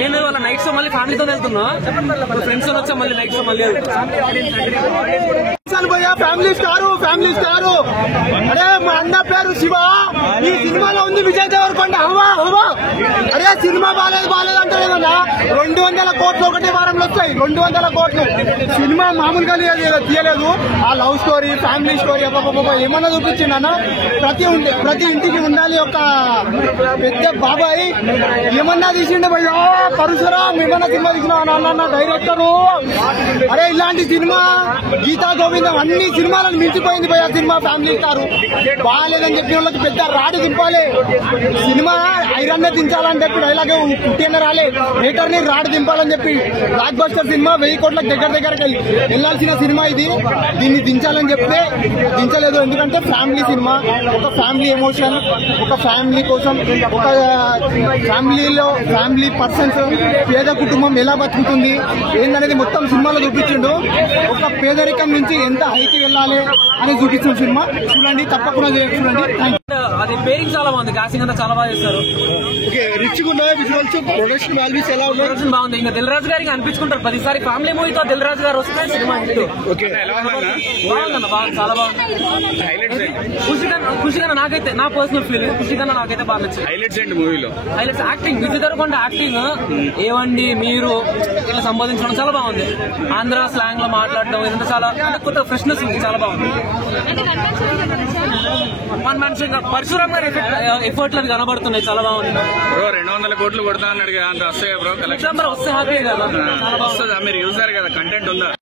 నేను వాళ్ళ night show మళ్ళీ ఫ్యామిలీతో వెళ్తున్నా, ఫ్రెండ్స్ వచ్చా మళ్ళీ నైట్ షో మళ్ళీ ఫ్యామిలీ స్టారు అరే మా అన్న పేరు శివ. ఈ సినిమాలో ఉంది విజయ్ దేవరకొండ. అరే సినిమా బాలేదు అంటే ఏమన్నా 200 కోట్లు ఒకటే వారంలో వస్తాయి. 200 కోట్లు సినిమా మామూలుగా తీయలేదు. ఆ లవ్ స్టోరీ, ఫ్యామిలీ స్టోరీ ఏమన్నా చూపించిండన్న. ప్రతి ఇంటికి ఉండాలి ఒక పెద్ద బాబాయ్. ఏమన్నా తీసిండే భయ్యా పరశురాం. ఏమన్నా సినిమా తీసినా అన్న డైరెక్టరు. అరే ఇలాంటి సినిమా గీతా గోవిందం అన్ని సినిమాలను మించిపోయింది భయ్యా. సినిమా ఫ్యామిలీ స్టార్ బాగాలేదని చెప్పిన వాళ్ళకి పెద్ద రాడు దింపాలి. సినిమా ఐరన్ దించాలని చెప్పి డైలాగ్ పుట్టిన రాలే. థియేటర్ ని రాడు దింపాలని చెప్పి బ్లాక్ బస్టర్ సినిమా 1000 కోట్లకు దగ్గరికి వెళ్లాల్సిన సినిమా ఇది. దీన్ని దించాలని చెప్తే దించలేదు. ఎందుకంటే ఫ్యామిలీ సినిమా, ఒక ఫ్యామిలీ ఎమోషన్, ఒక ఫ్యామిలీ కోసం, ఒక ఫ్యామిలీ పర్సన్స్ పేద కుటుంబం ఎలా బతుకుతుంది ఏందనేది మొత్తం సినిమాలో చూపించిండు. ఒక పేదరికం నుంచి ఎంత హైకి వెళ్ళాలి అని చూపించిన సినిమా. చూడండి, తప్పకుండా చూడండి. అది పేరింగ్ చాలా బాగుంది, కాస్టింగ్ అంతా చాలా బాగా చేస్తారు. రిచ్ గా ఉన్నాయి విజువల్స్, ప్రొడక్షన్ వాల్యూస్ ఎలా ఉన్నాయి? ప్రొడక్షన్ బాగుంది. ఇంకా దిల్ రాజు గారికి అనిపించుకుంటారు ప్రతిసారి ఫ్యామిలీ మూవీతో దిల్ రాజు గారు వస్తే సినిమా బాగుందన్న, చాలా బాగుంది. ఖుషిగా నాకైతే నా పర్సనల్ ఫీలింగ్, ఖుషిగా నాకైతే బాగా నచ్చింది. హైలైట్స్ ఏంటి మూవీలో? Highlights acting, Vijay Devarakonda acting ఏవండి మీరు ఇట్లా సంబోధించడం చాలా బాగుంది. ఆంధ్ర స్లాంగ్ లో మాట్లాడడం ఇదంతా చాలా కొత్త ఫ్రెష్నెస్ ఉంది, చాలా బాగుంది. వన్ మ్యాన్ పరశురామ్ గారి ఎఫర్ట్ లు కనబడుతున్నాయి, చాలా బాగుంది. బ్రో 200 కోట్లు కొడతా అన్నాడు కదా, అంత వస్తాయి బ్రో కలెక్షన్? వస్తే హ్యాపీ కదా, వస్తుందా? మీరు చూసారు కదా, కంటెంట్ ఉందా?